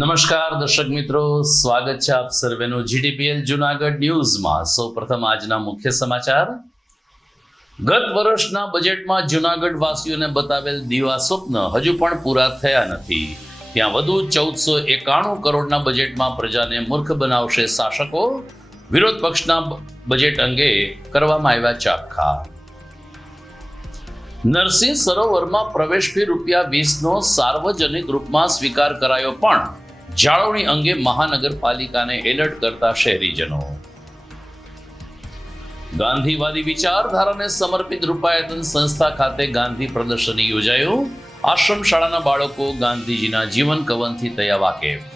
નમસ્કાર દર્શક મિત્રો, સ્વાગત છે આપ સર્વેનું જીડીપીએલ જૂનાગઢ ન્યૂઝમાં। સૌપ્રથમ આજના મુખ્ય સમાચાર। ગત વર્ષના બજેટમાં જૂનાગઢ વાસીઓને બતાવેલ દીવા સ્વપ્ન હજુ પણ પૂરા થયા નથી। ત્યાં વધુ 1491 કરોડના બજેટમાં પ્રજાને મૂર્ખ બનાવશે શાસકો। વિરોધ પક્ષના બજેટ અંગે કરવામાં આવ્યા ચાબખા। નરસિંહ સરોવરમાં પ્રવેશ ફી ₹20નો સાર્વજનિક રૂપમાં સ્વીકાર કરાયો, પણ જાળવણી અંગે મહાનગરપાલિકાને એલર્ટ કરતા શહેરીજનો। ગાંધીવાદી વિચારધારાને સમર્પિત રૂપાયતન સંસ્થા ખાતે ગાંધી પ્રદર્શની યોજાયું। આશ્રમ શાળાના બાળકો ગાંધીજીના જીવન કવનથી થયા વાકેફ।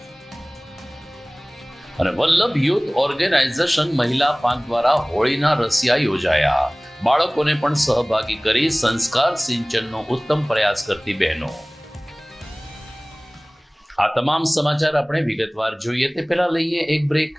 અને વલ્લભ યુથ ઓર્ગેનાઇઝેશન મહિલા પાંખ દ્વારા હોળીના રસિયા યોજાયા। બાળકોને પણ સહભાગી કરી સંસ્કાર સિંચનનો ઉત્તમ પ્રયાસ કરતી બહેનો। આ તમામ સમાચાર આપણે વિગતવાર જોઈએ તે પહેલા લઈએ એક break.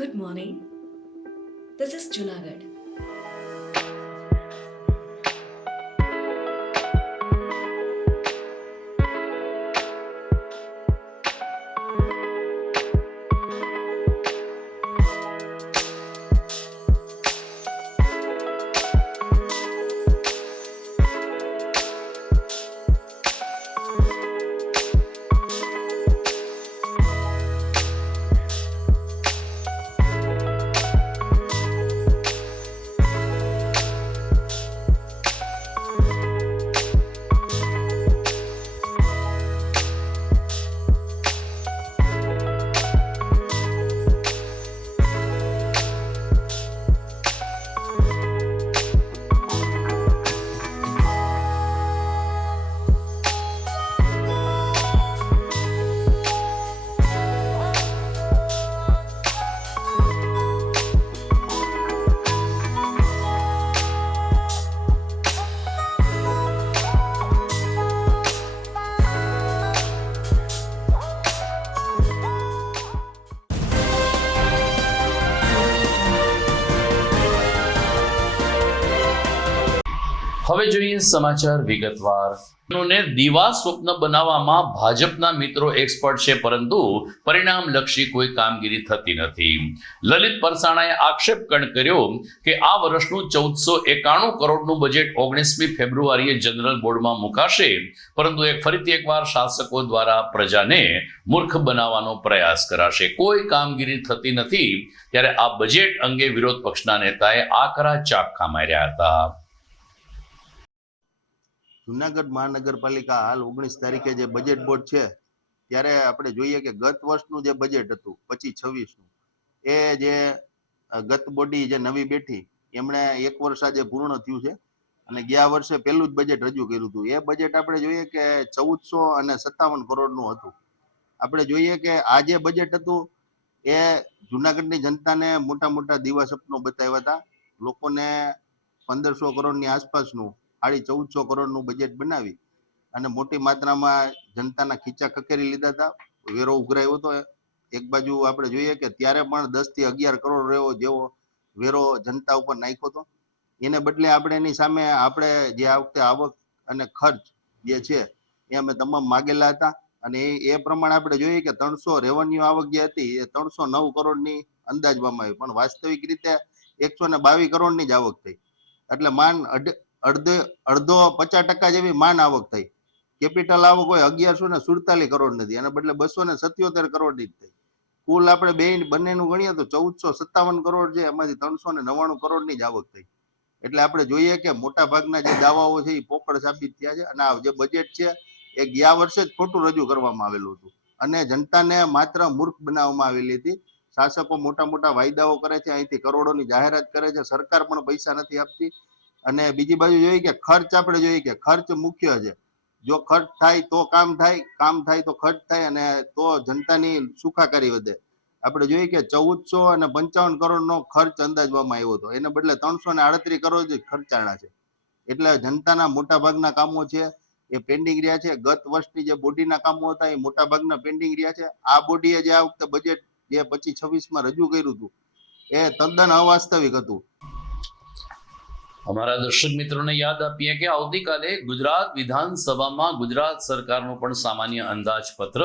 Good morning. This is Junagadh. હવે જોઈએ સમાચાર વિગતવાર. ને દીવા સ્વપ્ન બનાવવામાં ભાજપના મિત્રો એક્સપર્ટ છે, પરંતુ પરિણામલક્ષી કોઈ કામગીરી થતી નથી. લલિત પરસાણાએ આક્ષેપ કર્યો કે આ વર્ષનું 1491 કરોડનું બજેટ 19મી ફેબ્રુઆરીએ જનરલ બોર્ડમાં મુકાશે, પરંતુ ફરીથી એકવાર શાસકો દ્વારા પ્રજાને મૂર્ખ બનાવવાનો પ્રયાસ કરાશે. કોઈ કામગીરી થતી નથી, ત્યારે આ બજેટ અંગે વિરોધ પક્ષના નેતાએ આકરા ચાબખા માર્યા હતા. જુનાગઢ મહાનગરપાલિકા હાલ 19 તારીખે જે બજેટ બોર્ડ છે ત્યારે આપણે જોઈએ કે ગત વર્ષનું જે બજેટ હતું 25-26નું, એ જે ગત બોડી જે નવી બેઠી એમણે એક વર્ષ આજે પૂર્ણ થયું છે અને ગયા વર્ષે પહેલું જ બજેટ રજૂ કર્યું હતું. એ બજેટ આપણે જોઈએ કે 1457 કરોડનું હતું. આપણે જોઈએ કે આ જે બજેટ હતું એ જુનાગઢની જનતાને મોટા મોટા દીવા સપનો બતાવ્યા હતા. લોકોને 1500 કરોડની આસપાસનું 1450 કરોડનું બજેટ બનાવી અને મોટી માત્રામાં જનતાના ખીચા ખકેરી લીધા હતા. વેરો ઉઘરાયો હતો. એક બાજુ આપણે જોઈએ કે ત્યારે પણ 10 થી 11 કરોડ જેવો વેરો જનતા ઉપર નાખ્યો હતો. એને બદલે આપણે એની સામે આપણે જે આ વખતે આવક અને ખર્ચ જે છે એ અમે તમામ માગેલા હતા અને એ પ્રમાણે આપણે જોઈએ કે 300 રેવન્યુ આવક જે હતી એ 309 કરોડની અંદાજવામાં આવી, પણ વાસ્તવિક રીતે 122 કરોડની જ આવક થઈ. એટલે અડધો 50% જેવી માન આવક થઈ. કેપિટલ આવક હોય 1147 કરોડ નથી, એના બદલે 277 કરોડની જ થઈ. કુલ આપણે બંનેનું ગણીએ તો 1457 કરોડ છે, એમાંથી 399 કરોડની જ આવક થઈ. એટલે આપણે જોઈએ કે મોટા ભાગના જે દાવાઓ છે એ પોકળ સાબિત થયા છે અને આ જે બજેટ છે એ ગયા વર્ષે જ ખોટું રજૂ કરવામાં આવેલું હતું અને જનતાને માત્ર મૂર્ખ બનાવવામાં આવેલી હતી. શાસકો મોટા મોટા વાયદાઓ કરે છે, અહીંથી કરોડોની જાહેરાત કરે છે, સરકાર પણ પૈસા નથી આપતી. અને બીજી બાજુ જોઈએ કે ખર્ચ આપણે જોઈએ કે ખર્ચ મુખ્ય છે. જો ખર્ચ થાય તો કામ થાય, કામ થાય તો ખર્ચ થાય અને તો જનતાની સુખાકારી વધે. આપણે જોઈએ કે 1455 કરોડનો ખર્ચ અંદાજવામાં આવ્યો હતો, એને બદલે 338 કરોડ જ ખર્ચાણા છે. એટલે જનતાના મોટા ભાગના કામો છે એ પેન્ડિંગ રહ્યા છે. ગત વર્ષની જે બોડીના કામો હતા એ મોટા ભાગના પેન્ડિંગ રહ્યા છે. આ બોડીએ જે આ વખતે બજેટ જે 25-26માં રજૂ કર્યું હતું એ તદ્દન અવાસ્તવિક હતું. અમારા દર્શક મિત્રોને યાદ આપીએ કે આવતીકાલે ગુજરાત વિધાનસભામાં ગુજરાત સરકારનું પણ સામાન્ય અંદાજપત્ર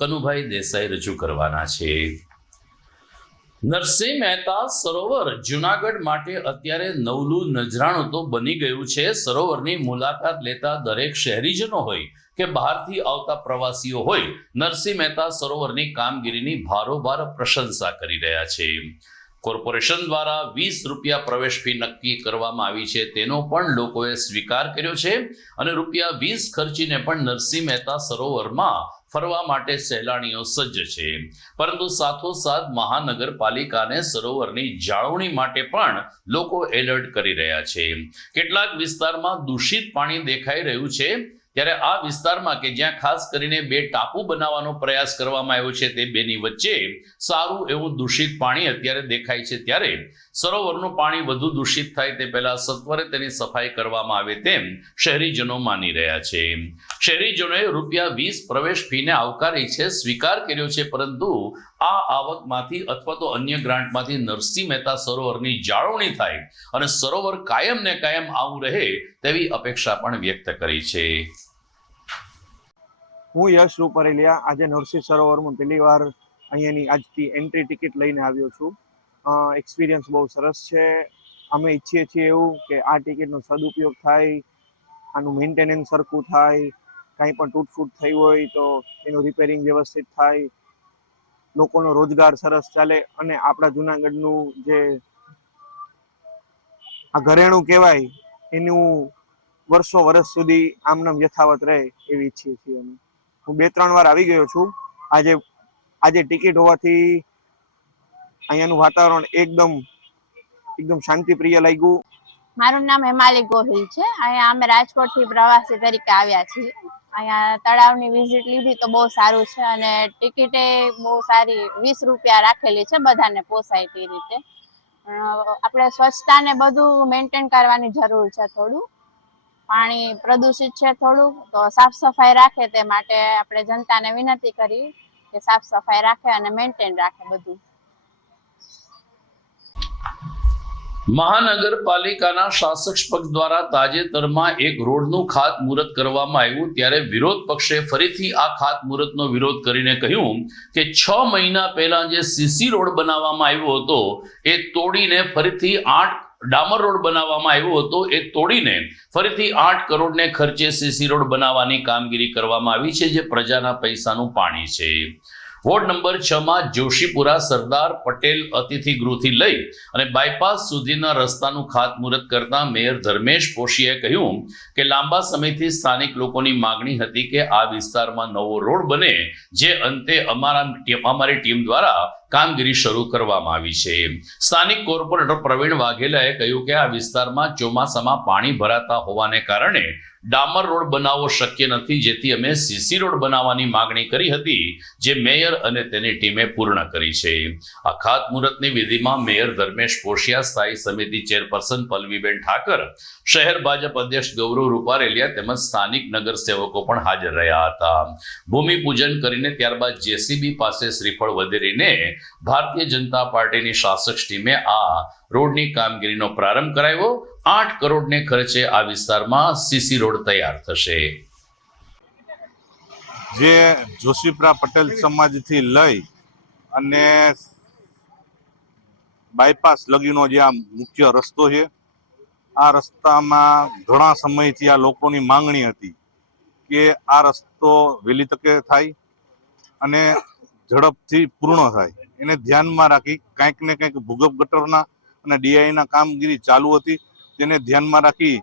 કનુભાઈ દેસાઈ રજૂ કરવાના છે. નરસિંહ મહેતા સરોવર જુનાગઢ માટે અત્યારે નવલું નજરાણું તો બની ગયું છે. સરોવરની મુલાકાત લેતા દરેક શહેરીજનો હોય કે બહારથી આવતા પ્રવાસીઓ હોય, નરસિંહ મહેતા સરોવરની કામગીરીની ભારોભાર પ્રશંસા કરી રહ્યા છે. કોર્પોરેશન દ્વારા 20 રૂપિયા પ્રવેશ ફી નક્કી કરવામાં આવી છે, તેનો પણ લોકોએ સ્વીકાર કર્યો છે અને રૂપિયા 20 ખર્ચીને પણ નરસિંહ મહેતા સરોવરમાં ફરવા માટે સહેલાણીઓ સજ્જ છે. પરંતુ સાથોસાથ મહાનગરપાલિકાને સરોવરની જાળવણી માટે પણ લોકો એલર્ટ કરી રહ્યા છે. કેટલાક વિસ્તારમાં દૂષિત પાણી દેખાઈ રહ્યું છે, ત્યારે આ વિસ્તારમાં કે જ્યાં ખાસ કરીને 2 ટાપુ બનાવવાનો પ્રયાસ કરવામાં આવ્યો છે, તે બેની વચ્ચે સારું એવું દૂષિત પાણી અત્યારે દેખાય છે. ત્યારે સરોવરનું પાણી વધુ દૂષિત થાય તે પહેલા સત્વરે તેની સફાઈ કરવામાં આવે તેમ શહેરીજનો માની રહ્યા છે. શહેરીજનોએ રૂપિયા 20 પ્રવેશ ફીને આવકારી છે, સ્વીકાર કર્યો છે, પરંતુ આ આવકમાંથી અથવા તો અન્ય ગ્રાન્ટમાંથી નરસિંહ મહેતા સરોવરની જાળવણી થાય અને સરોવર કાયમ ને કાયમ આવું રહે તેવી અપેક્ષા પણ વ્યક્ત કરી છે. હું યશ રૂપારેલિયા આજે નરસિંહ સરોવરમાં પહેલી વાર અહીંયાની આજથી એન્ટ્રી ટિકિટ લઈને આવ્યો છું. એક્સપિરિયન્સ બહુ સરસ છે. અમે ઈચ્છીએ છીએ એવું કે આ ટિકિટનો સદુપયોગ થાય, આનું મેન્ટેનન્સ સરખું થાય, કાંઈ પણ તૂટફૂટ થઈ હોય તો એનું રિપેરિંગ વ્યવસ્થિત થાય, લોકોનો રોજગાર સરસ ચાલે અને આપણા જુનાગઢનું જે આ ઘરેણું કહેવાય એનું વર્ષો સુધી આમનામ યથાવત રહે એવી ઈચ્છીએ છીએ અમે. હું 2-3 વાર આવી ગયો છું. આજે ટિકિટ હોવાથી અહીંયાનું વાતાવરણ એકદમ શાંતિપ્રિય લાગ્યું. મારું નામ હેમાલી ગોહિલ છે. અહીંયા અમે રાજકોટથી પ્રવાસી તરીકે આવ્યા છીએ. અહીંયા તળાવની વિઝિટ લીધી તો બહુ સારું છે અને ટિકિટે બહુ સારી 20 રૂપિયા રાખેલી છે, બધાને પોસાય તે રીતે. આપણે સ્વચ્છતાને બધું મેન્ટેન કરવાની જરૂર છે. થોડું પાણી પ્રદૂષિત છે થોડું, તો સાફ સફાઈ રાખે તે માટે આપણે જનતાને વિનંતી કરી કે સાફ સફાઈ રાખે અને મેન્ટેન રાખે બધું. મહાનગરપાલિકાના શાસક પક્ષ દ્વારા તાજેતરમાં એક રોડનું ખાતમુહૂર્ત કરવામાં આવ્યું ત્યારે વિરોધ પક્ષે ફરીથી આ ખાતમુહૂર્તનો વિરોધ કરીને કહ્યું કે 6 મહિના પહેલા જે સીસી રોડ બનાવવામાં આવ્યો હતો એ તોડીને ફરીથી 8 ડામર રોડ બનાવવામાં આવ્યો હતો એ તોડીને ફરીથી 8 કરોડને ખર્ચે સીસી રોડ બનાવવાની કામગીરી કરવામાં આવી છે જે પ્રજાના પૈસાનું પાણી છે. વોર્ડ નંબર 6 માં જોશીપુરા સરદાર પટેલ અતિથિ ગૃહથી લઈ અને બાયપાસ સુધીના રસ્તાનું ખાતમુહૂર્ત કરતા મેયર ધર્મેશ પોશીએ કહ્યું કે લાંબા સમયથી સ્થાનિક લોકોની માંગણી હતી કે આ વિસ્તારમાં નવો રોડ બને જે અંતે અમારી ટીમ દ્વારા કામગીરી શરૂ કરવામાં આવી છે. સ્થાનિક કોર્પોરેટર પ્રવીણ વાઘેલાએ કહ્યું કે આ વિસ્તારમાં ચોમાસામાં પાણી ભરાતા હોવાને કારણે ડામર રોડ બનાવવો શક્ય નથી જેથી અમે સીસી રોડ બનાવવાની માંગણી કરી હતી જે મેયર અને તેની ટીમે પૂર્ણ કરી છે. આ ખાતમુહૂર્તની વિધિમાં મેયર ધર્મેશ પોશિયા, સ્થાયી સમિતિ ચેરપર્સન પલ્લવીબેન ઠાકર, શહેર ભાજપ અધ્યક્ષ ગૌરવ રૂપારેલિયા તેમજ સ્થાનિક નગરસેવકો પણ હાજર રહ્યા હતા. ભૂમિપૂજન કરીને ત્યારબાદ જેસીબી પાસે શ્રીફળ વધેરીને ભારતીય જનતા પાર્ટીની શાસક ટીમે આ રોડની કામગીરીનો પ્રારંભ કરાવ્યો. 8 કરોડને ખર્ચે આ વિસ્તારમાં સીસી રોડ તૈયાર થશે. જે જોશીપુરા પટેલ સમાજથી લઈ અને બાયપાસ લગીનો જે આ મુખ્ય રસ્તો છે, આ રસ્તામાં ઘણા સમયથી આ લોકોની માંગણી હતી કે આ રસ્તો વહેલી તકે થાય અને ઝડપથી પૂર્ણ થાય. એને ધ્યાનમાં રાખી કંઈક ને કંઈક ભૂગર્ભ ગટરના અને ડીઆઈના કામગીરી ચાલુ હતી. તેને ધ્યાનમાં રાખી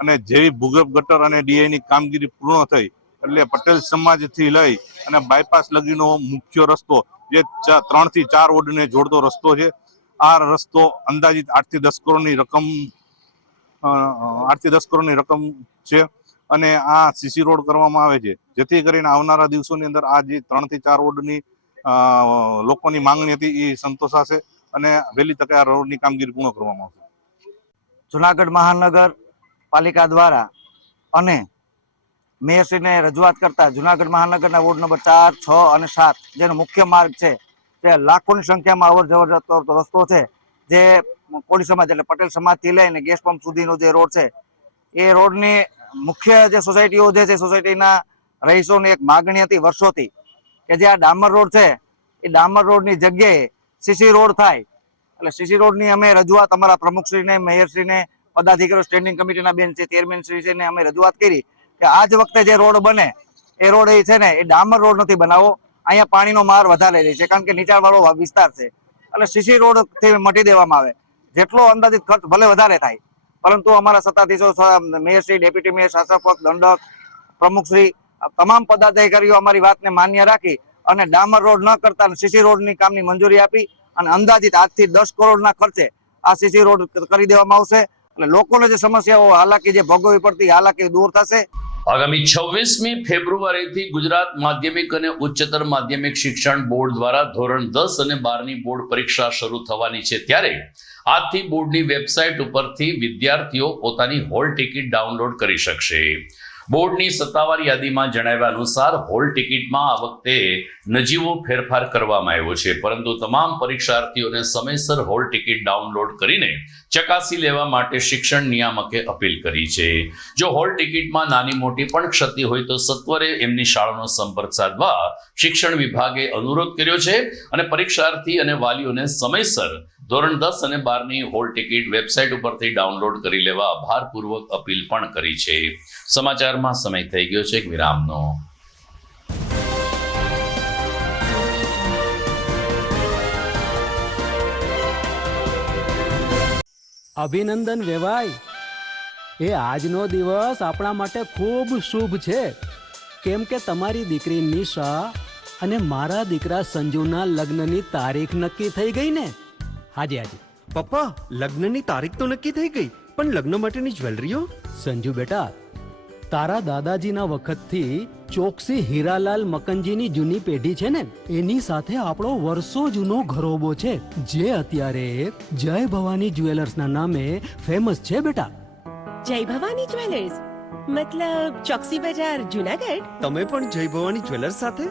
અને જેવી ભૂગર્ભ ગટર અને ડીઆઈની કામગીરી પૂર્ણ થઈ એટલે પટેલ સમાજથી લઈ અને બાયપાસ લગીનો મુખ્ય રસ્તો જે 3 થી 4 વોર્ડને જોડતો રસ્તો છે, આ રસ્તો અંદાજિત 8 થી 10 કરોડની રકમ છે અને આ સીસી રોડ કરવામાં આવે છે જેથી કરીને આવનારા દિવસોની અંદર આ જે 3 થી 4 વોર્ડની લોકોની માંગણી હતી એ સંતોષાશે અને વહેલી તકે આ રોડની કામગીરી પૂર્ણ કરવામાં આવશે. જુનાગઢ મહાનગર પાલિકા દ્વારા અને મેયરશ્રીને રજૂઆત કરતા જુનાગઢ મહાનગરના વોર્ડ નંબર 4, 6 અને 7 જેનો મુખ્ય માર્ગ છે તે લાખોની સંખ્યામાં અવર જવર જતો રસ્તો છે જે કોળી સમાજ એટલે પટેલ સમાજથી લઈને ગેસ પંપ સુધીનો જે રોડ છે એ રોડની મુખ્ય જે સોસાયટીઓ જે છે સોસાયટીના રહીશોની એક માગણી હતી વર્ષોથી કે જે આ ડામર રોડ છે એ ડામર રોડની જગ્યાએ સીસી રોડ થાય. એટલે સીસી રોડની અમે રજૂઆત અમારા પ્રમુખશ્રીને, મેયરશ્રીને, પદાધિકારીઓ, સ્ટેન્ડિંગ કમિટીના બેન છે, ચેરમેનશ્રીને અમે રજૂઆત કરી કે આજ વખતે જે રોડ બને એ રોડ એ છે ને એ ડામર રોડ નથી બનાવવો. અહીંયા પાણીનો માર વધારે રહે છે કારણ કે નીચાણવાળો વિસ્તાર છે એટલે સીસી રોડથી મટી દેવામાં આવે. જેટલો અંદાજિત ખર્ચ ભલે વધારે થાય પરંતુ અમારા સત્તાધીશો, મેયરશ્રી, ડેપ્યુટી મેયર, શાસક પક્ષ, દંડક, પ્રમુખશ્રી તમામ પદાધિકારીઓ અમારી વાતને માન્ય રાખી અને ડામર રોડ ન કરતા સીસી રોડની કામની મંજૂરી આપી અને અંદાજિત 8 થી 10 કરોડના ખર્ચે આ સીસી રોડ કરી દેવામાં આવશે. એટલે લોકોને જે સમસ્યાઓ હાલાકી જે ભોગવવી પડતી હાલાકી દૂર થશે. આગામી 26મી ફેબ્રુઆરીથી ગુજરાત માધ્યમિક અને ઉચ્ચતર માધ્યમિક શિક્ષણ બોર્ડ દ્વારા ધોરણ 10 અને 12ની બોર્ડ પરીક્ષા શરૂ થવાની છે ત્યારે આજથી બોર્ડની વેબસાઇટ ઉપરથી વિદ્યાર્થીઓ પોતાની હોલ ટિકિટ ડાઉનલોડ કરી શકશે. બોર્ડની સત્તાવાર યાદીમાં જણાવ્યા અનુસાર હોલ ટિકિટમાં આ વખતે નજીવો ફેરફાર કરવામાં આવ્યો છે પરંતુ તમામ પરીક્ષાર્થીઓને સમયસર હોલ ટિકિટ ડાઉનલોડ કરીને ચકાસી લેવા માટે શિક્ષણ નિયામકે અપીલ કરી છે. જો હોલ ટિકિટમાં નાની મોટી પણ ક્ષતિ હોય તો સત્વરે એમની શાળાનો સંપર્ક સાધવા શિક્ષણ વિભાગે અનુરોધ કર્યો છે અને પરીક્ષાર્થી અને વાલીઓને સમયસર ધોરણ 10 અને 12ની હોલ ટિકિટ વેબસાઇટ ઉપરથી ડાઉનલોડ કરી લેવા ભારપૂર્વક અપીલ પણ કરી છે. સમાચારમાં સમય થઈ ગયો છે એક વિરામનો. અભિનંદન વેવાય, એ આજનો દિવસ આપણા માટે ખૂબ શુભ છે કેમ કે તમારી દીકરી નિશા અને મારા દીકરા સંજુના લગ્નની તારીખ નક્કી થઈ ગઈ ને. હાજી પપ્પા, લગ્નની તારીખ તો નક્કી થઈ ગઈ પણ લગ્ન માટેની જ્વેલરીઓ? સંજુ બેટા, તારા દાદાજીના વખતથી ચોકસી હીરાલાલ મકનજીની જૂની પેઢી છે ને એની સાથે આપણો વર્ષો જૂનો ઘરોબો છે જે અત્યારે જય ભવાની જ્વેલર્સના નામે ફેમસ છે બેટા. જય ભવાની જ્વેલર્સ મતલબ ચોકસી બજાર, જુનાગઢ? તમે પણ જય ભવાની જ્વેલર્સ સાથે?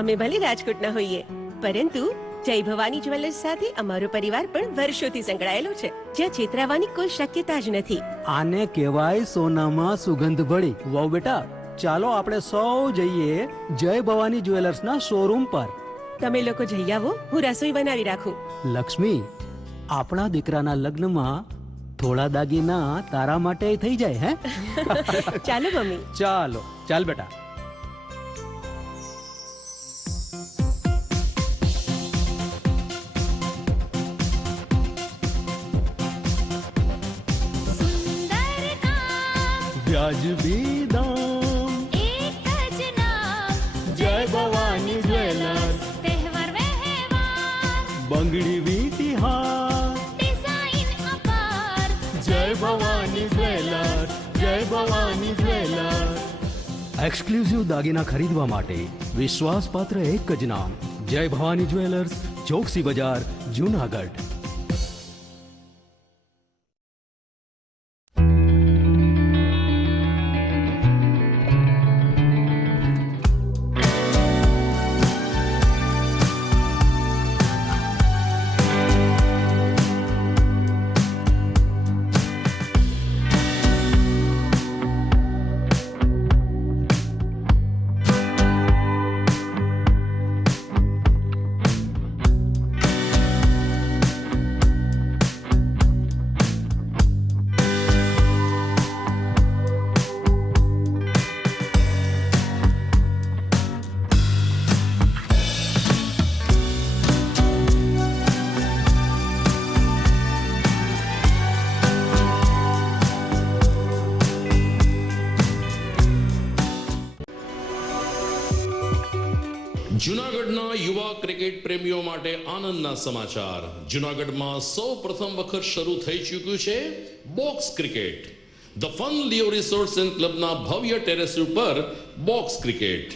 અમે ભલે રાજકોટના હોઈએ પરંતુ જય ભવાની જ્વેલર્સ સાથે અમારો પરિવાર પણ વર્ષોથી સંકળાયેલો છે, જ્યાં છેતરાવાની કોઈ શક્યતા જ નથી. આને કહેવાય સોનામાં સુગંધ ભળી. વાવ બેટા, ચાલો આપણે સૌ જઈએ જય ભવાની જ્વેલર્સના શોરૂમ પર. તમે લોકો જઈ આવો, હું રસોઈ બનાવી રાખું. લક્ષ્મી, આપણા દીકરાના લગ્નમાં થોડા દાગીના તારા માટે થઈ જાય હે? ચાલો મમ્મી. ચાલો ચાલ બેટા. વ્યાજબી દામ, જય ભવાની જ્વેલર્સ, બંગડી વીટી હાર, જય ભવાની જ્વેલર્સ, જય ભવાની જ્વેલર્સ. એક્સક્લુઝિવ દાગીના ખરીદવા માટે વિશ્વાસપાત્ર એક જ નામ, જય ભવાની જ્વેલર્સ, ચોકસી બજાર, જુનાગઢ. જૂનાગઢના યુવા ક્રિકેટ પ્રેમીઓ માટે આનંદના સમાચાર. જૂનાગઢમાં સૌ પ્રથમ વખત શરૂ થઈ ચૂક્યું છે box cricket. The fun Leo resorts and ક્લબના ભવ્ય ટેરેસ ઉપર બોક્સ ક્રિકેટ.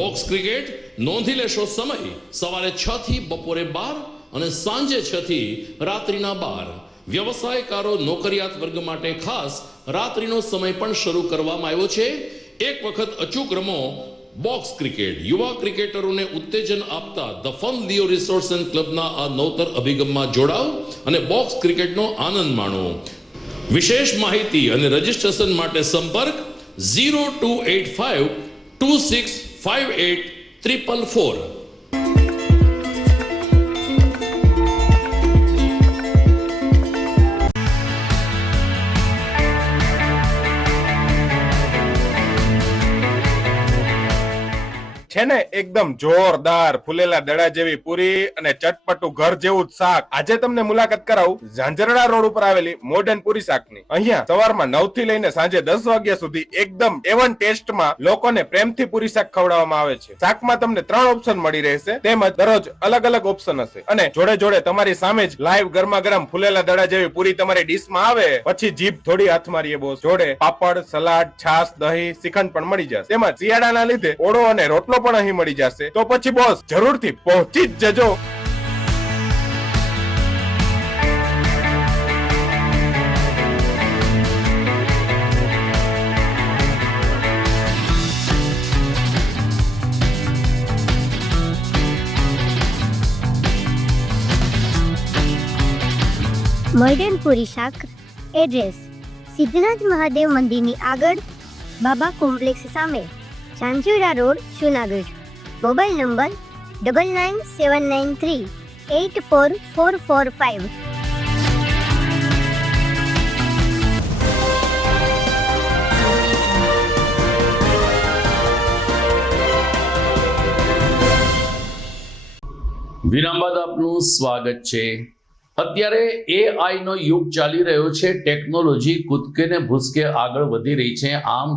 બોક્સ ક્રિકેટ નોંધી લેશો સમય સવારે 6 થી બપોરે 12 અને સાંજે 6 થી રાત્રિના 12. વ્યવસાયકારો નોકરિયાત વર્ગ માટે ખાસ રાત્રિનો સમય પણ શરૂ કરવામાં આવ્યો છે. એક વખત અચૂક રમો બોક્સ ક્રિકેટ. યુવા ક્રિકેટરોને ઉત્તેજન આપતા the fun Leo resorts and ક્લબના આ નવતર અભિગમમાં જોડાઓ અને બોક્સ ક્રિકેટનો આનંદ માણો. વિશેષ માહિતી અને રજીસ્ટ્રેશન માટે સંપર્ક 0285 2658 444. છે ને એકદમ જોરદાર ફૂલેલા દડા જેવી પૂરી અને ચટપટું ઘર જેવું જ શાક. આજે તમને મુલાકાત કરાવું ઝાંઝરડા રોડ ઉપર આવેલી મોડર્ન પૂરી શાકની. અહીંયા સવારમાં 9 થી લઈને સાંજે 10 વાગ્યા સુધી એકદમ એવન ટેસ્ટમાં લોકોને પ્રેમથી પૂરી શાક ખવડાવવામાં આવે છે. શાકમાં તમને 3 ઓપ્શન મળી રહેશે, તેમજ દરરોજ અલગ અલગ ઓપ્શન હશે અને જોડે જોડે તમારી સામે જ લાઈવ ગરમા ગરમ ફૂલેલા દડા જેવી પૂરી તમારી ડીશમાં આવે પછી જીભ થોડી હાથ મારીએ બોસ. જોડે પાપડ, સલાડ, છાશ, દહીં, શ્રીખંડ પણ મળી જશે. તેમજ શિયાળાના લીધે ઓળો અને રોટલો પણ અહીં મળી જશે. તો પછી બોસ જરૂરથી પહોંચી જ જજો. મોડર્ન પૂરી શાક. એડ્રેસ સિદ્ધનાથ મહાદેવ મંદિરની આગળ, બાબા કોમ્પ્લેક્સ સામે, Zanzarda road, Junagadh. Mobile number 9979384445. વિરામ બાદ આપનું સ્વાગત છે. અત્યારે AI નો યુગ ચાલી રહ્યો છે. ટેકનોલોજી કૂદકે ને ભૂસકે આગળ વધી રહી છે. આમ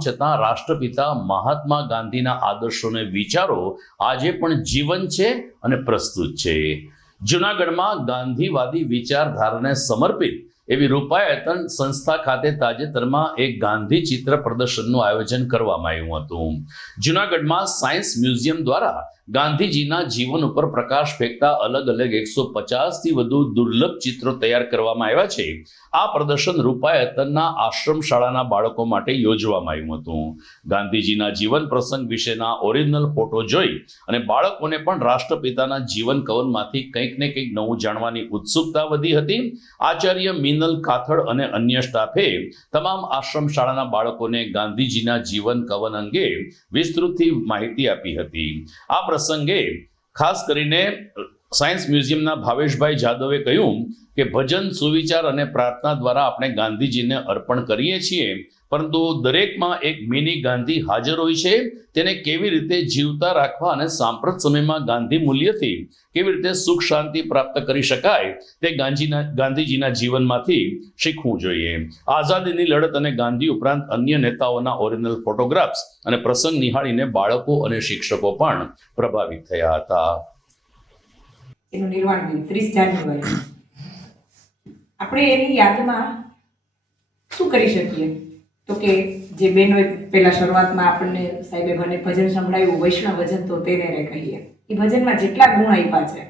છતાં રાષ્ટ્રપિતા મહાત્મા ગાંધીના આદર્શોને વિચારો આજે પણ જીવન છે અને પ્રસ્તુત છે. જૂનાગઢમાં ગાંધીવાદી વિચારધારાને સમર્પિત એવી રૂપાયતન સંસ્થા ખાતે તાજેતરમાં એક ગાંધી ચિત્ર પ્રદર્શનનું આયોજન કરવામાં આવ્યું હતું. જૂનાગઢમાં સાયન્સ મ્યુઝિયમ દ્વારા ગાંધીજીના જીવન ઉપર પ્રકાશ ફેંકતા અલગ અલગ 150થી વધુ દુર્લભ ચિત્રો તૈયાર કરવામાં આવ્યા છે. આ પ્રદર્શન રૂપાયતનના આશ્રમ શાળાના બાળકો માટે યોજવામાં આવ્યું હતું. ગાંધીજીના જીવન પ્રસંગ વિશેના ઓરિજિનલ ફોટો જોઈ અને બાળકોને પણ રાષ્ટ્રપિતાના જીવન કવનમાંથી કંઈક ને કંઈક નવું જાણવાની ઉત્સુકતા વધી હતી. આચાર્ય મિનલ કાથડ અને અન્ય સ્ટાફે તમામ આશ્રમ શાળાના બાળકોને ગાંધીજીના જીવન કવન અંગે વિસ્તૃતથી માહિતી આપી હતી. આ પ્રસંગે ખાસ કરીને સાયન્સ મ્યુઝિયમના ભાવેશભાઈ જાદવે કહ્યું કે ભજન, સુવિચાર અને પ્રાર્થના દ્વારા આપણે ગાંધીજીને અર્પણ કરીએ છીએ, પરંતુ દરેકમાં એક મિની ગાંધી હાજર હોય છે. તેને કેવી રીતે જીવતા રાખવા અને સાંપ્રત સમયમાં ગાંધી મૂલ્યથી કેવી રીતે સુખ શાંતિ પ્રાપ્ત કરી શકાય તે ગાંધીજીના જીવનમાંથી શીખવું જોઈએ. આઝાદીની લડત અને ગાંધી ઉપરાંત અન્ય નેતાઓના ઓરિજિનલ ફોટોગ્રાફ્સ અને પ્રસંગ નિહાળીને બાળકો અને શિક્ષકો પણ પ્રભાવિત થયા હતા. એનું નિર્માણ થયું 30 જાન્યુઆરી. આપણે એની યાદમાં શું કરી શકીએ? તો કે જે બહેનોએ પહેલા શરૂઆતમાં આપણને સાહેબે મને ભજન સંભળાવ્યું, વૈષ્ણવ ભજન તો તેને રે કહીએ. એ ભજનમાં જેટલા ગુણ આપ્યા છે,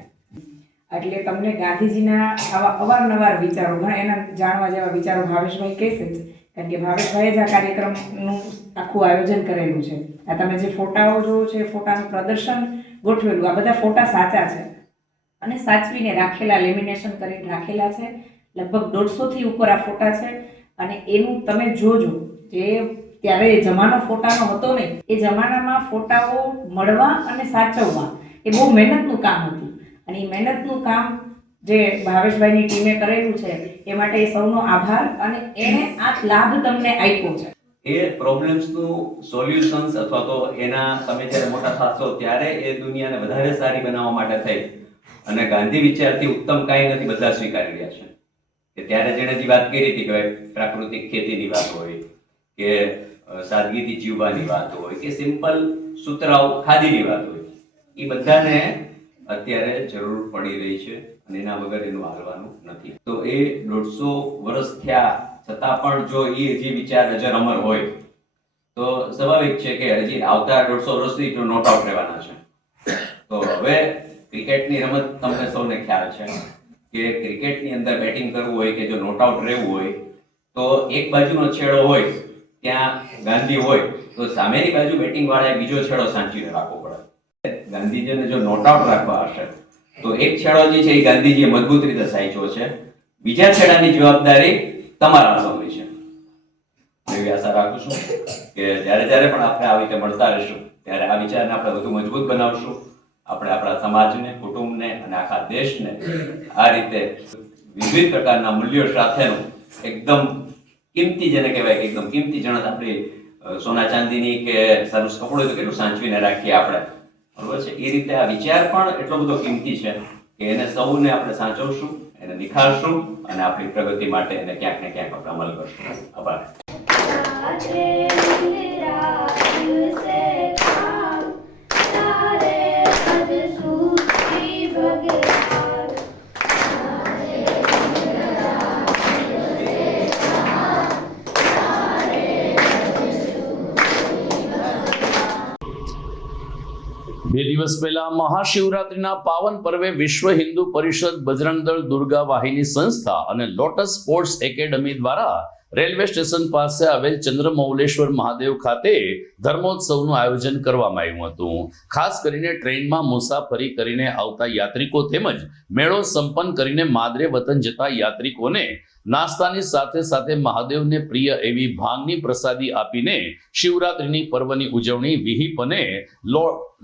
એટલે તમને ગાંધીજીના આવા અવારનવાર વિચારો, ઘણા એના જાણવા જેવા વિચારો ભાવેશભાઈ કહેશે જ, કારણ કે ભાવેશભાઈએ જ આ કાર્યક્રમનું આખું આયોજન કરેલું છે. આ તમે જે ફોટાઓ જોવો છો એ ફોટાનું પ્રદર્શન ગોઠવેલું, આ બધા ફોટા સાચા છે અને સાચવીને રાખેલા, લેમિનેશન કરીને રાખેલા છે. લગભગ 150થી ઉપર આ ફોટા છે અને એનું તમે જોજો કે ત્યારે એ જમાનો ફોટાનો હતો નહીં. એ જમાનામાં ફોટાઓ મળવા અને સાચવવા એ બહુ મહેનતનું કામ હતું અને એ મહેનતનું કામ જે ભાવેશભાઈની ટીમે કરેલું છે એ માટે એ સૌનો આભાર અને એને આ લાભ તમને આપ્યો છે. એ પ્રોબ્લેમ્સનું સોલ્યુશન્સ અથવા તો એના તમે જ્યારે મોટા થશો ત્યારે એ દુનિયાને વધારે સારી બનાવવા માટે થઈ અને ગાંધી વિચારથી ઉત્તમ કાંઈ નથી, બધા સ્વીકારી રહ્યા છે. કે ત્યારે જેણે જે વાત કરી હતી કે પ્રાકૃતિક ખેતીની વાત હોય કે સાદગીથી જીવવાની વાત હોય કે સિમ્પલ સુતરાઉ ખાદીની વાત હોય, એ બધાને અત્યારે જરૂર પડી રહી છે અને એના વગર એનું હાલવાનું નથી. તો એ 150 વર્ષ થયા છતાં પણ જો એ જે વિચાર અજર અમર હોય તો સ્વાભાવિક છે કે હજી આવતા 150 વર્ષથી જો નોટ આઉટ રહેવાના છે. તો હવે ક્રિકેટની રમત તમને સૌને ખ્યાલ છે કે ક્રિકેટની અંદર બેટિંગ કરવું હોય કે જો નોટ આઉટ રહેવું હોય તો એક બાજુનો છેડો હોય ત્યાં ગાંધી હોય તો સામેની બાજુ બેટિંગ વાળાએ બીજો છેડો સાંચવીને રાખવો પડે. ગાંધીજીને જો નોટ આઉટ રાખવા હશે તો એક છેડો જે છે એ ગાંધીજીએ મજબૂત રીતે સાચવ્યો છે, બીજા છેડાની જવાબદારી તમારા સૌની છે. એવી આશા રાખું છું કે જ્યારે જ્યારે પણ આપણે આવી રીતે મળતા રહીશું ત્યારે આ વિચારને આપણે વધુ મજબૂત બનાવશું. આપણે આપણા સમાજને, કુટુંબને અને આખા દેશને આ રીતે વિવિધ પ્રકારના મૂલ્યો સાથેનું એકદમ કિંમતી, જેને કહેવાય કે એકદમ કિંમતી જણસ, આપણી સોના ચાંદીની કે સરસ કપડું તો કેટલું સાચવીને રાખીએ આપણે, બરોબર છે, એ રીતે આ વિચાર પણ એટલો બધો કિંમતી છે કે એને સૌને આપણે સાચવશું, એને નિખારશું અને આપણી પ્રગતિ માટે એને ક્યાંક ને ક્યાંક આપણે અમલ કરશું. આભાર. બે દિવસ પહેલા મહાશિવરાત્રિના પાવન પર્વે વિશ્વ હિન્દુ પરિષદ, બજરંગ દળ, દુર્ગા વાહિની સંસ્થા અને લોટસ સ્પોર્ટ્સ એકેડમી દ્વારા રેલવે સ્ટેશન પાસે આવેલ ચંદ્રમૌલેશ્વર મહાદેવ ખાતે ધર્મોત્સવનું આયોજન કરવામાં આવ્યું હતું. ખાસ કરીને ટ્રેનમાં મુસાફરી કરીને આવતા યાત્રિકો તેમજ મેળો સંપન્ન કરીને માદરે વતન જતા યાત્રિકોને નાસ્તાની સાથે સાથે મહાદેવને પ્રિય એવી ભાંગની પ્રસાદી આપીને શિવરાત્રિની પર્વની ઉજવણી વિહિપ અને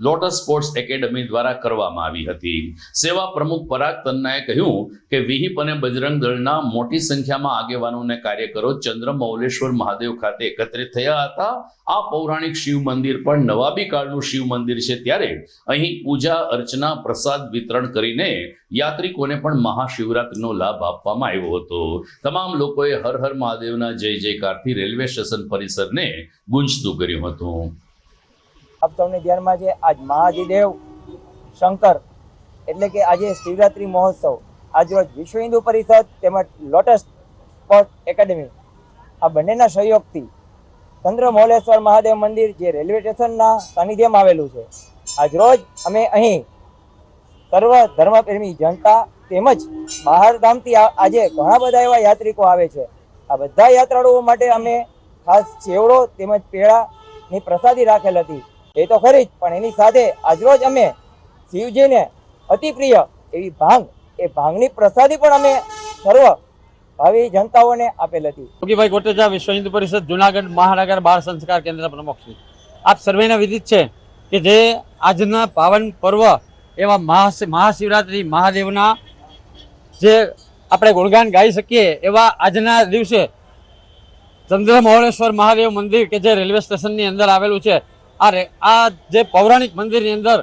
લોટસ સ્પોર્ટ્સ એકેડમી દ્વારા કરવામાં આવી હતી. સેવા પ્રમુખ પરાગ તન્નાએ કહ્યું કે વિહિપ અને બજરંગ દળના મોટી સંખ્યામાં આગેવાનો અને કાર્યકરો ચંદ્રમૌલેશ્વર મહાદેવ ખાતે એકત્રિત થયા હતા. આ પૌરાણિક શિવ મંદિર પણ નવાબી કાળનું શિવ મંદિર છે, ત્યારે અહીં પૂજા અર્ચના, પ્રસાદ વિતરણ કરીને યાત્રિકોને પણ મહાશિવરાત્રિનો લાભ આપવામાં આવ્યો હતો. તમામ લોકોએ હર હર મહાદેવના જય જયકારથી રેલવે સ્ટેશન પરિસરને ગુંજતું કર્યું હતું. આપ સૌને ધ્યાનમાં છે, આજ મહાદેવ શંકર એટલે કે આજે શિવરાત્રી મહોત્સવ આજરોજ વિશ્વ હિન્દુ પરિષદ તેમજ લોટસ સ્પોર્ટ એકેડમી આ બંનેના સહયોગથી ચંદ્રમૌલેશ્વર મહાદેવ મંદિર જે રેલવે સ્ટેશનના સાનિધ્યમાં આવેલું છે આજરોજ અમે અહીં સર્વ ધર્મપ્રેમી જનતા તેમજ બહાર ગામથી આજે ઘણા બધા એવા યાત્રિકો આવે છે. આ બધા યાત્રાળુઓ માટે અમે ખાસ ચેવડો તેમજ પેડાની પ્રસાદી રાખેલ હતી. એ તો ખરી જ, પણ એની સાથે આજરોજ અમે શિવજીને અતિ પ્રિય એવી ભાંગ, એ ભાંગની પ્રસાદી પણ અમે સર્વ ભાવિ જનતાઓને આપેલ હતી. યોગીભાઈ કોટેચા, વિશ્વ હિન્દુ પરિષદ જુનાગઢ મહાનગર બાળ સંસ્કાર કેન્દ્ર પ્રમુખ શ્રી. આપ સર્વેને વિદિત છે કે જે આજના પાવન પર્વ એવા મહાશિવરાત્રી મહાદેવના જે આપણે ગુણગાન ગાઈ શકીએ એવા આજના દિવસે ચંદ્રમૌળેશ્વર મહાદેવ મંદિર કે જે રેલવે સ્ટેશનની અંદર આવેલું છે, આ જે પૌરાણિક મંદિરની અંદર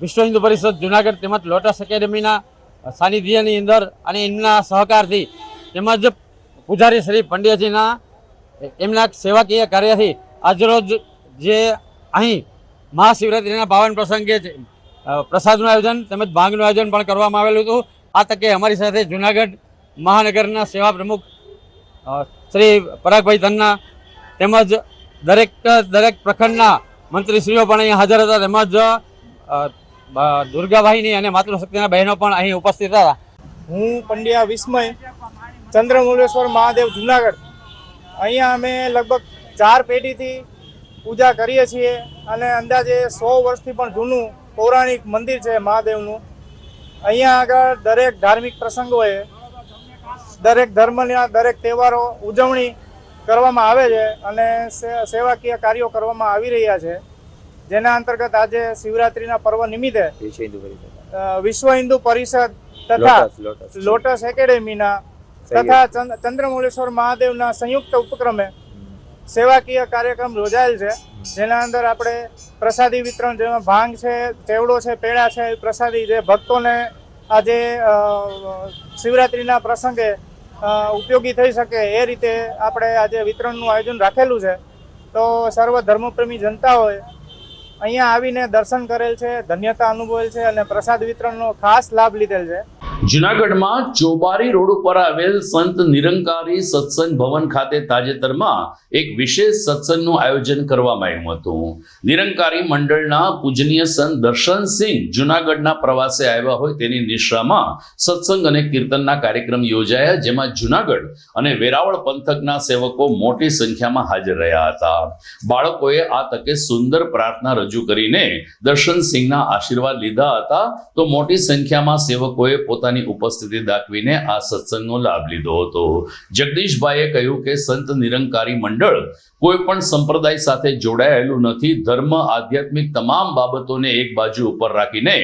વિશ્વ હિન્દુ પરિષદ જુનાગઢ તેમજ લોટસ એકેડેમીના સાનિધ્યની અંદર અને એમના સહકારથી તેમજ પૂજારી શ્રી પંડ્યાજીના એમના સેવાકીય કાર્યથી આજરોજ જે અહીં મહાશિવરાત્રિના પાવન પ્રસંગે પ્રસાદનું આયોજન તેમજ ભાંગનું આયોજન પણ કરવામાં આવેલું હતું. આ તકે અમારી સાથે જુનાગઢ મહાનગરના સેવા પ્રમુખ શ્રી પરાગભાઈ ધન્ના તેમજ દરેક પ્રખંડના મંત્રીશ્રીઓ પણ અહીં હાજર હતા, તેમજ દુર્ગાભાઈની અને માતૃશક્તિના બહેનો પણ અહીં ઉપસ્થિત હતા. હું પંડ્યા વિસ્મય, ચંદ્રમૌળેશ્વર મહાદેવ જુનાગઢ. અહીંયા અમે લગભગ 4 પેઢીથી પૂજા કરીએ છીએ અને અંદાજે 100 વર્ષથી પણ જૂનું પૌરાણિક મંદિર છે મહાદેવનું. અહીંયા આગળ દરેક ધાર્મિક પ્રસંગોએ દરેક ધર્મના દરેક તહેવારો ઉજવણી કરવામાં આવે છે અને સેવાકીય કાર્યો કરવામાં આવી રહ્યા છે, જેના અંતર્ગત આજે શિવરાત્રીના પર્વ નિમિત્તે વિશ્વ હિન્દુ પરિષદ તથા લોટસ એકેડેમીના તથા ચંદ્રમૌળેશ્વર મહાદેવના સંયુક્ત ઉપક્રમે સેવાકીય કાર્યક્રમ યોજાયેલ છે, જેના અંદર આપણે પ્રસાદી વિતરણ, જેમાં ભાંગ છે, ચેવડો છે, પેડા છે, પ્રસાદી જે ભક્તોને આજે શિવરાત્રીના પ્રસંગે ઉપયોગી થઈ શકે એ રીતે આપણે આજે વિતરણનું આયોજન રાખેલું છે. તો સર્વ ધર્મપ્રેમી જનતાઓએ અહીંયા આવીને દર્શન કરેલ છે, ધન્યતા અનુભવેલ છે અને પ્રસાદ વિતરણનો ખાસ લાભ લીધેલ છે. જુનાગઢમાં ચોબારી રોડ ઉપર આવેલ સંત નિરંકારી સત્સંગ ભવન ખાતે તાજેતરમાં એક વિશેષ સત્સંગનું આયોજન કરવામાં આવ્યું હતું. નિરંકારી મંડળના પૂજનીય સંત દર્શનસિંહ જુનાગઢના પ્રવાસે આવ્યા હોય તેની નિશ્રામાં સત્સંગ અને કીર્તનના કાર્યક્રમ યોજાયા, જેમાં જુનાગઢ અને વેરાવળ પંથકના સેવકો મોટી સંખ્યામાં હાજર રહ્યા હતા. બાળકોએ આ તકે સુંદર પ્રાર્થના રજૂ કરીને દર્શનસિંહના આશીર્વાદ લીધા હતા, તો મોટી સંખ્યામાં સેવકોએ પોતાની ઉપસ્થિતિ દાખવીને આ સત્સંગનો લાભ લીધો હતો. જગદીશભાઈએ કહ્યું કે સંત નિરંકારી મંડળ કોઈ પણ સંપ્રદાય સાથે જોડાયેલું નથી. ધર્મ, આધ્યાત્મિક તમામ બાબતોને એક બાજુ ઉપર રાખીને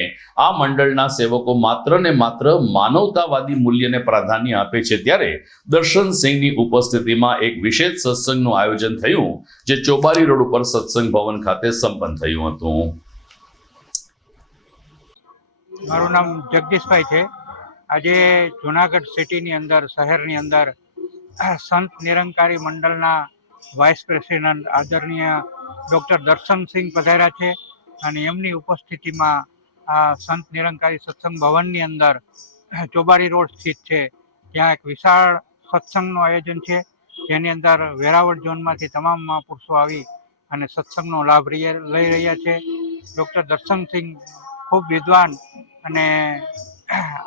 આ મંડળના સેવકો માત્ર ને માત્ર માનવતાવાદી મૂલ્યને પ્રાધાન્ય આપે છે. ત્યારે દર્શનસિંહની ઉપસ્થિતિમાં એક વિશેષ સત્સંગનું આયોજન થયું, જે ચોબારી રોડ ઉપર સત્સંગ ભવન ખાતે સંપન્ન થયું હતું. મારું નામ જગદીશભાઈ છે. આજે જુનાગઢ સિટીની અંદર, શહેરની અંદર સંત નિરંકારી મંડળના વાઇસ પ્રેસિડેન્ટ આદરણીય ડૉક્ટર દર્શનસિંહ પધાર્યા છે અને એમની ઉપસ્થિતિમાં આ સંત નિરંકારી સત્સંગ ભવનની અંદર ચોબારી રોડ સ્થિત છે, ત્યાં એક વિશાળ સત્સંગનું આયોજન છે, જેની અંદર વેરાવળ ઝોનમાંથી તમામ મહાપુરુષો આવી અને સત્સંગનો લાભ લઈ રહ્યા છે. ડૉક્ટર દર્શનસિંહ ખૂબ વિદ્વાન અને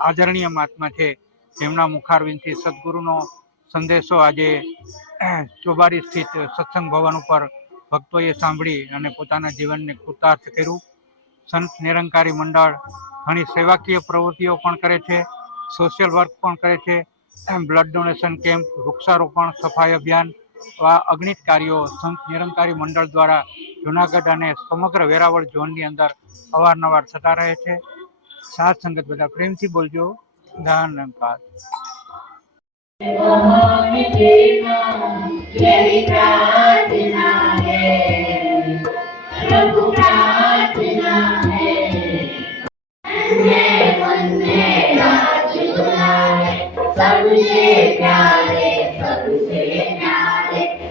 આદરણીય મહાત્મા છે, જેમના મુખારવિંદથી સદગુરુનો સંદેશો આજે ચોબારી સ્થિત સત્સંગ ભવન ઉપર ભક્તોએ સાંભળી અને પોતાના જીવનને કૃતાર્થ કર્યું. સંત નિરંકારી મંડળ ઘણી સેવાકીય પ્રવૃત્તિઓ પણ કરે છે, સોશિયલ વર્ક પણ કરે છે, બ્લડ ડોનેશન કેમ્પ, વૃક્ષારોપણ, સફાઈ અભિયાન, આ અગણિત કાર્યો સંત નિરંકારી મંડળ દ્વારા જુનાગઢ અને સમગ્ર વેરાવળ ઝોનની અંદર અવારનવાર થતા રહે છે. સાથ સંગત બધા પ્રેમથી બોલજો. ધન્યવાદ.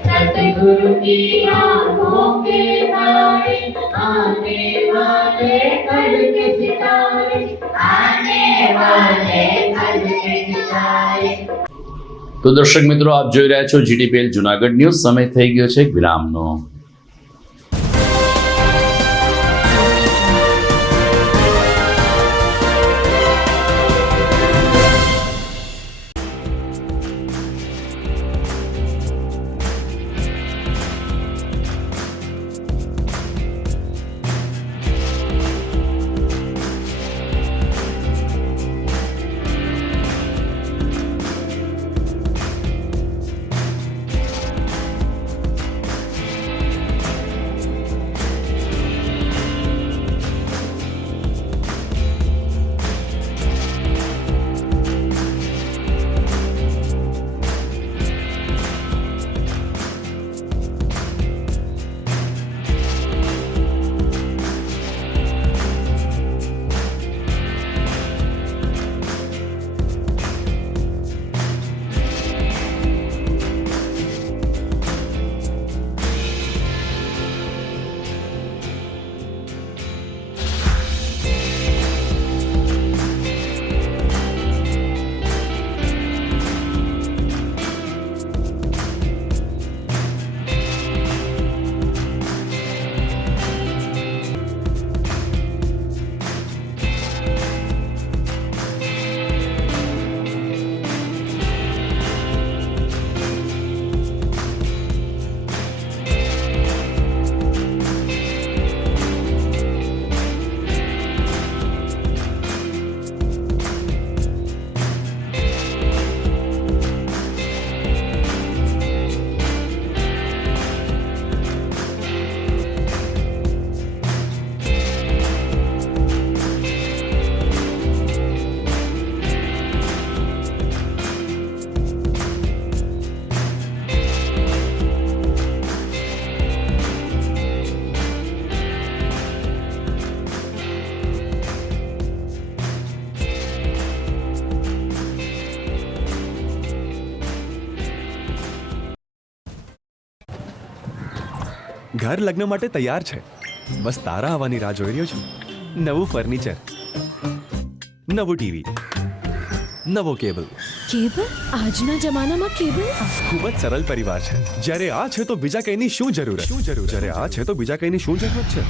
सतगुरु की आँखों के तारे आने वाले कल के सितारे आने वाले कल के सितारे. તો દર્શક મિત્રો, આપ જોઈ રહ્યા છો GTPL જુનાગઢ ન્યૂઝ. સમય થઈ ગયો છે વિરામનો. ઘર લગ્ન માટે તૈયાર છે. બસ તારા આવવાની રાહ જોઈ રહ્યો છું. નવું ફર્નિચર, નવું ટીવી, નવો કેબલ. કેબલ? આજના જમાનામાં કેબલ? ખૂબ જ સરળ પરિવાર છે. જ્યારે આ છે તો બીજા કઈની શું જરૂરત? જ્યારે આ છે તો બીજા કઈની શું જરૂરત છે?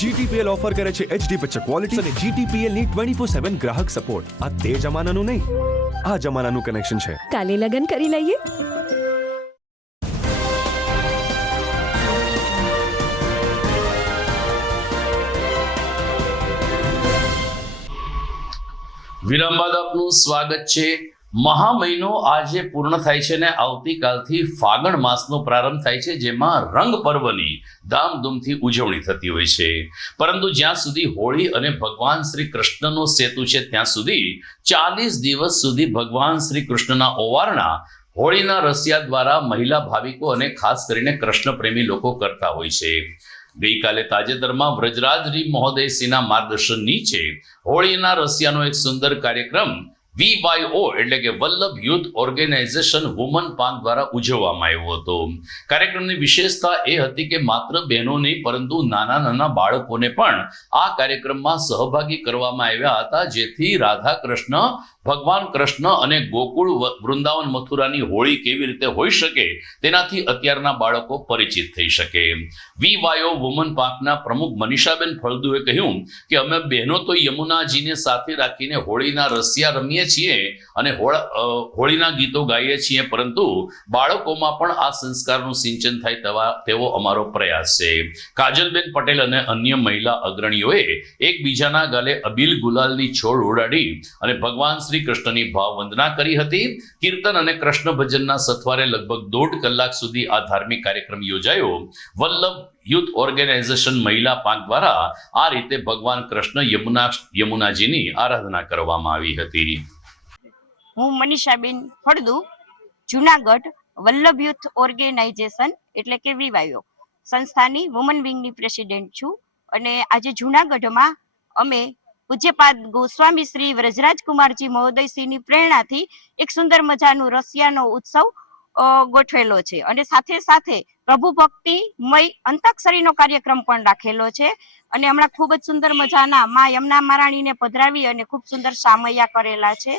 GTPL ઓફર કરે છે HD પિક્ચર ક્વોલિટી અને GTPL ની 24/7 ગ્રાહક સપોર્ટ. આ તે જમાનાનું નહીં, આ જમાનાનું કનેક્શન છે. કાલે લગન કરી લઈએ. વિરામ બાદ આપનું સ્વાગત છે. મહા મહિનો આજે પૂર્ણ થાય છે ને આવતીકાલથી ફાગણ માસનો પ્રારંભ થાય છે, જેમાં રંગ પર્વની ધામધૂમથી ઉજવણી થતી હોય છે. પરંતુ જ્યાં સુધી હોળી અને ભગવાન શ્રી કૃષ્ણનો સેતુ છે ત્યાં સુધી 40 દિવસ સુધી ભગવાન શ્રી કૃષ્ણના ઓવારણા હોળીના રસિયા દ્વારા મહિલા ભાવિકો અને ખાસ કરીને કૃષ્ણ પ્રેમી લોકો કરતા હોય છે. ગઈકાલે તાજેતરમાં વ્રજરાજરી મહોદયસિંહના માર્ગદર્શન નીચે હોળીના રસિયાનો એક સુંદર કાર્યક્રમ VYO એટલે કે વલ્લભ યુથ ઓર્ગેનાઇઝેશન વુમન પાંખ દ્વારા ઉજવવામાં આવ્યો હતો. કાર્યક્રમની વિશેષતા એ હતી કે માત્ર બહેનો નહીં પરંતુ નાના નાના બાળકોને પણ આ કાર્યક્રમમાં સહભાગી કરવામાં આવ્યા હતા, જેથી રાધા કૃષ્ણ, ભગવાન કૃષ્ણ અને ગોકુળ વૃંદાવન મથુરાની હોળી કેવી રીતે હોઈ શકે તેનાથી અત્યારના બાળકો પરિચિત થઈ શકે. VYO વુમન પાંખના પ્રમુખ મનીષાબેન ફળદુએ કહ્યું કે અમે બહેનો તો યમુનાજીને સાથે રાખીને હોળીના રસિયા રમીએ છીએ અને હોળીના ગીતો ગાઈએ છીએ, પરંતુ બાળકોમાં પણ આ સંસ્કારનું સિંચન થાય તેવો અમારો પ્રયાસ છે. કાજલબેન પટેલ અને અન્ય મહિલા અગ્રણીઓએ એકબીજાના ગાલે અબીલ ગુલાલની છોડ ઉડાડી અને ભગવાન શ્રી કૃષ્ણની ભાવ વંદના કરી હતી. કીર્તન અને કૃષ્ણ ભજનના સથવારે લગભગ 1.5 કલાક સુધી આ ધાર્મિક કાર્યક્રમ યોજાયો. વલ્લભ યુથ ઓર્ગેનાઇઝેશન મહિલા પાંખ દ્વારા આ રીતે ભગવાન કૃષ્ણ યમુનાજીની આરાધના કરવામાં આવી હતી. હું મનીષાબેન ફળદુ, જુનાગઢ વલ્લભ યુથ ઓર્ગેનાઇઝેશન એટલે કે VYO સંસ્થાની વુમન વિંગની પ્રેસિડેન્ટ છું. અને આજે જુનાગઢમાં અમે પૂજ્યપાદ ગોસ્વામી શ્રી વ્રજરાજકુમારજી મહોદયસિંહની પ્રેરણાથી એક સુંદર મજાનું રસિયાનો ઉત્સવ ગોઠવેલો છે અને સાથે સાથે પ્રભુ ભક્તિમય અંતાક્ષરીનો કાર્યક્રમ પણ રાખેલો છે. અને હમણાં ખૂબ જ સુંદર મજાના માં યમુના મહારાણીને પધરાવી અને ખૂબ સુંદર સામૈયા કરેલા છે.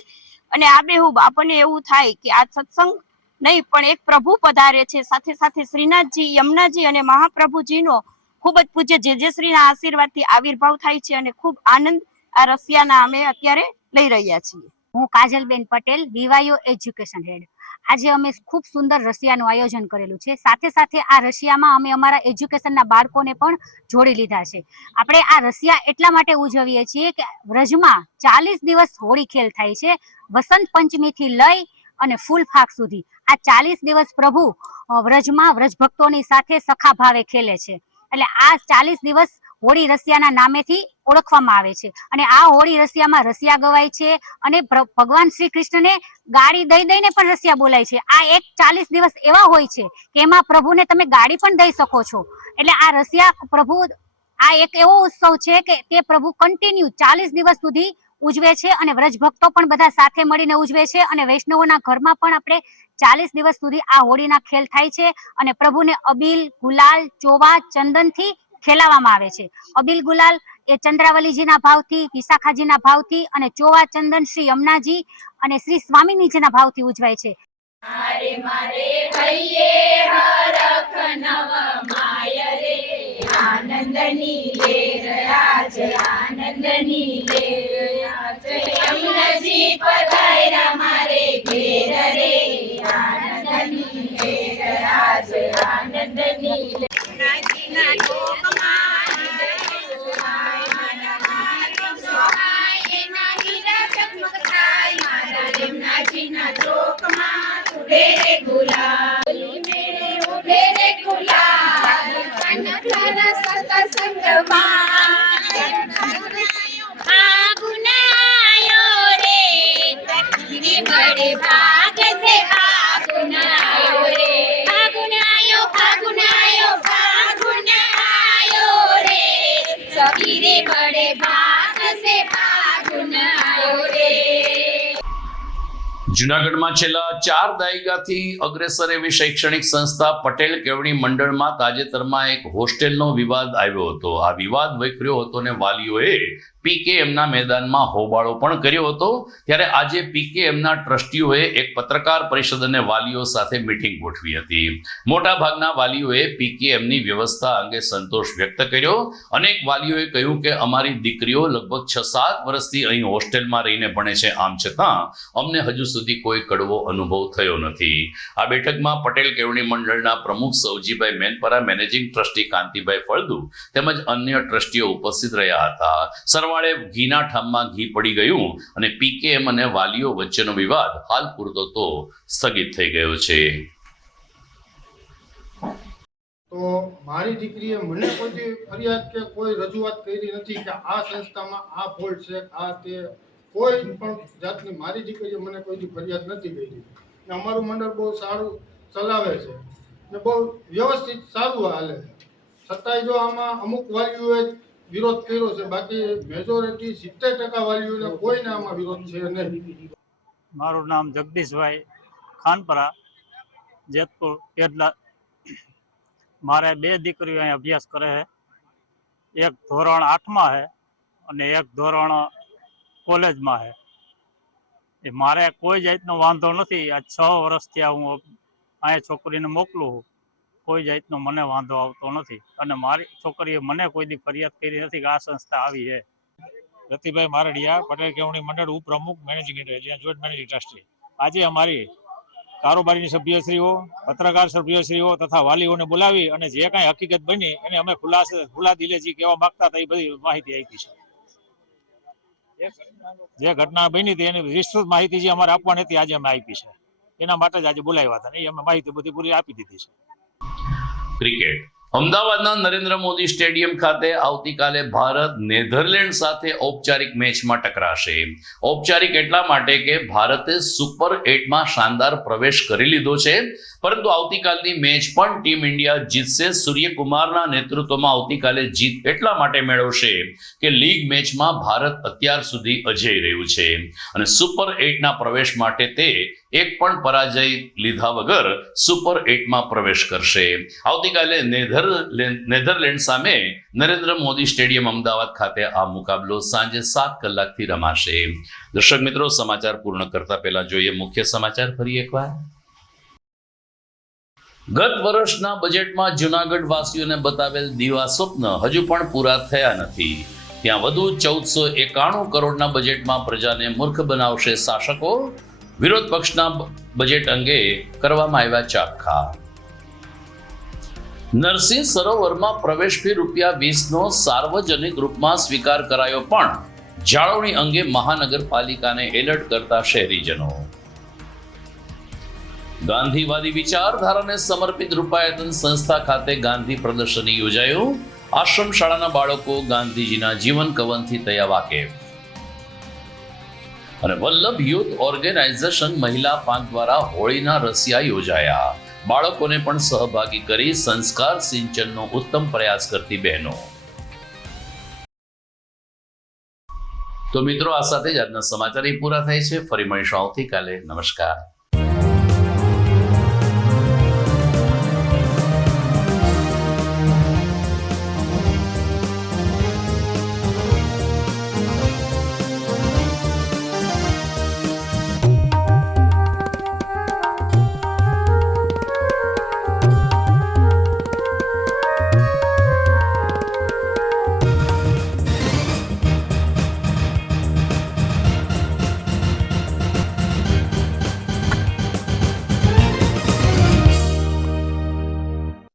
અને આબેહૂબ આપણને એવું થાય કે આ સત્સંગ નહીં પણ એક પ્રભુ પધારે છે, સાથે સાથે શ્રીનાથજી, યમુનાજી અને મહાપ્રભુજીનો ખૂબ જ પૂજ્ય જે શ્રીના આશીર્વાદથી આવિર્ભાવ થાય છે અને ખૂબ આનંદ આ રસિયાના અમે અત્યારે લઈ રહ્યા છીએ. હું કાજલબેન પટેલ, VYO એજ્યુકેશન હેડ. આજે અમે ખૂબ સુંદર રસિયાનું આયોજન કરેલું છે. સાથે સાથે આ રસિયામાં અમે અમારા એજ્યુકેશનના બાળકોને પણ જોડી લીધા છે. આપણે આ રસિયા એટલા માટે ઉજવીએ છીએ કે વ્રજમાં 40 દિવસ હોળી ખેલ થાય છે. વસંત પંચમીથી લઈ અને ફૂલ ફાક સુધી આ 40 દિવસ પ્રભુ વ્રજમાં વ્રજ ભક્તોની સાથે સખા ભાવે ખેલે છે. એટલે આ 40 દિવસ હોળી રસિયાના નામેથી ઓળખવામાં આવે છે. અને આ હોળી રસિયામાં રસિયા ગવાય છે અને ભગવાન શ્રી કૃષ્ણને ગાડી દઈ દઈને પણ રસિયા બોલાય છે. આ એક 40 દિવસ એવા હોય છે કે એમાં પ્રભુને તમે ગાડી પણ દઈ શકો છો. એટલે આ રસિયા પ્રભુ, આ એક એવો ઉત્સવ છે કે તે પ્રભુ કન્ટિન્યુ 40 દિવસ સુધી ઉજવે છે અને વ્રજ ભક્તો પણ બધા સાથે મળીને ઉજવે છે. અને વૈષ્ણવોના ઘરમાં પણ આપણે 40 દિવસ સુધી આ હોળીના ખેલ થાય છે. અને પ્રભુને અબીલ, ગુલાલ, ચોવા, ચંદનથી ખેલાવવામાં આવે છે. અબીલ ગુલાલ એ ચંદ્રાવલીજીના ભાવથી, વિશાખાજીના ભાવથી અને ચોવા ચંદન શ્રી યમુનાજી અને શ્રી સ્વામીજીના ભાવથી ઉજવાય છે. મારે મારે હૈયે હરખ નવ માય રે, આનંદની લેર આજ આનંદની લેર આજ યમુનાજી પધાર્યા મારે ઘેર રે, આનંદની લેર આજ આનંદની લેર. યમુનાજીના ઢોકમાં એના હીરા ચમકતાય, મારા યમુનાજીના ઢોકમાં ઉભે રે ગુલાલ, ઉભે રે ગુલાલ, કનકના સત્સંગમાં ફાગુન આયો રે, તકદીર બડે ભાગ સે ફાગુન આયો રે, ફાગુન આયો, ફાગુન આયો, ફાગુન આયો રે, સબીરે બડે ભાગ સે ફાગુન આયો રે. જૂનાગઢમાં છેલ્લા 4 દાયકાથી અગ્રેસર એવી શૈક્ષણિક સંસ્થા પટેલ કેળવણી મંડળમાં તાજેતરમાં એક હોસ્ટેલનો વિવાદ આવ્યો હતો. આ વિવાદ વકર્યો હતો અને વાલીઓએ પીકેએમના મેદાનમાં હોબાળો પણ કર્યો હતો. ત્યારે આજે પીકેએમના ટ્રસ્ટીઓએ એક પત્રકાર પરિષદ અને વાલીઓ સાથે મીટિંગ ગોઠવી હતી. મોટાભાગના વાલીઓએ પીકેએમની વ્યવસ્થા અંગે સંતોષ વ્યક્ત કર્યો. અનેક વાલીઓએ કહ્યું કે અમારી દીકરીઓ લગભગ 6-7 વર્ષથી અહીં હોસ્ટેલમાં રહીને ભણે છે, આમ છતાં અમને હજુ સુધી કોઈ કડવો અનુભવ થયો નથી. આ બેઠકમાં પટેલ કેળવણી મંડળના પ્રમુખ સૌજીભાઈ મેનપરા, મેનેજિંગ ટ્રસ્ટી કાંતિભાઈ ફળદુ તેમજ અન્ય ટ્રસ્ટીઓ ઉપસ્થિત રહ્યા હતા. સરવાળે ઘીના ઠામમાં ઘી પડી ગયું અને પીકેએમ અને વાલીઓ વચ્ચેનો વિવાદ હાલ પૂરતો તો સ્થગિત થઈ ગયો છે. તો મારી દીકરીએ મને કોઈ ફરિયાદ કે કોઈ રજૂઆત કરી નથી કે આ સંસ્થામાં આ ફોલ્ટ છે, આ તે કોઈ પણ જાતની મારી દીકરીએ મને કોઈ ફરિયાદ નથી કરી. ને અમારું મંડળ બહુ સારું ચલાવે છે ને બહુ વ્યવસ્થિત સારું હાલે છે. છતાંય જો આમાં અમુક વાલીઓએ વિરોધ કર્યો છે, બાકી મેજોરિટી 70% વાલીઓને કોઈને આમાં વિરોધ છે નહીં. મારું નામ જગદીશભાઈ ખાનપરા, જેતપુર કેરલા. મારે 2 દીકરીઓ અહીં અભ્યાસ કરે છે. એક ધોરણ 8માં છે અને એક ધોરણ કોલેજમાં છે. એ મારે કોઈ જાતનો વાંધો નથી. આ 6 વર્ષથી હું અહીંયા છોકરીને મોકલું છું, કોઈ જાતનો મને વાંધો આવતો નથી. અને મારી છોકરીએ મને કોઈ દી ફરિયાદ કરી નથી કે આ સંસ્થા આવી છે. રતિભાઈ મારડિયા, પટેલ કેળવણી મંડળ ઉપપ્રમુખ, managing agent, joint managing trustee. આજે અમારી કારોબારીની સભ્યશ્રીઓ, પત્રકાર સભ્યશ્રીઓ તથા વાલીઓને બોલાવી અને જે કાંઈ હકીકત બની એને અમે ખુલ્લા દિલે જે કહેવા માંગતા હતા એ બધી માહિતી આપી છે. જે ઘટના બની હતી એની વિસ્તૃત માહિતી જે અમારે આપવાની હતી આજે અમે આપી છે. એના માટે જ આજે બોલાવ્યા હતા. એ અમે માહિતી બધી પૂરી આપી દીધી છે. ક્રિકેટ. અમદાવાદના નરેન્દ્ર મોદી સ્ટેડિયમ ખાતે આવતીકાલે ભારત નેધરલેન્ડ સાથે ઔપચારિક મેચમાં ટકરાશે. ઔપચારિક એટલા માટે કે ભારતે સુપર 8માં શાનદાર પ્રવેશ કરી લીધો છે, પરંતુ આવતીકાલની મેચ પણ ટીમ ઇન્ડિયા જીતશે. સૂર્યકુમારના નેતૃત્વમાં આવતીકાલે જીત એટલા માટે મેળવશે કે લીગ મેચમાં ભારત અત્યાર સુધી અજેય રહ્યું છે અને સુપર 8ના પ્રવેશ માટે તે એક પણ પરાજય લીધા વગર સુપર 8માં પ્રવેશ કરશે. આવતીકાલે નેધરલેન્ડ સામે નરેન્દ્ર મોદી સ્ટેડિયમ અમદાવાદ ખાતે આ મુકાબલો સાંજે 7 કલાકથી રમાશે. દર્શક મિત્રો, સમાચાર પૂર્ણ કરતા પહેલા જોઈએ મુખ્ય સમાચાર ફરી એકવાર. ગત વર્ષના બજેટમાં જૂનાગઢ વાસીઓને બતાવેલ દીવા સ્વપ્ન હજુ પણ પૂરા થયા નથી. ત્યાં વધુ 1491 કરોડના બજેટમાં પ્રજાને મૂર્ખ બનાવશે શાસકો. વિરોધ પક્ષના બજેટ અંગે કરવામાં આવ્યા ચાબખા. નરસિંહ સરોવરમાં પ્રવેશ ફી ₹20નો સાર્વજનિક રૂપમાં સ્વીકાર કરાયો, પણ જાળવણી અંગે મહાનગરપાલિકાને એલર્ટ કરતા શહેરીજનો. ગાંધીવાદી વિચારધારાને સમર્પિત રૂપાયતન સંસ્થા ખાતે ગાંધી પ્રદર્શની યોજાયું. આશ્રમ શાળાના બાળકો ગાંધીજીના જીવન કવનથી થયા વાકેફ. અને વલ્લભ યુથ ઓર્ગેનાઇઝેશન મહિલા પાંખ દ્વારા હોળીના રસિયા યોજાયા. બાળકોને પણ સહભાગી કરી સંસ્કાર સિંચનનો ઉત્તમ પ્રયાસ કરતી બહેનો. તો મિત્રો, આ સાથે જ આજના સમાચાર પૂરા થાય છે. ફરી મળીશું આવતીકાલે. નમસ્કાર.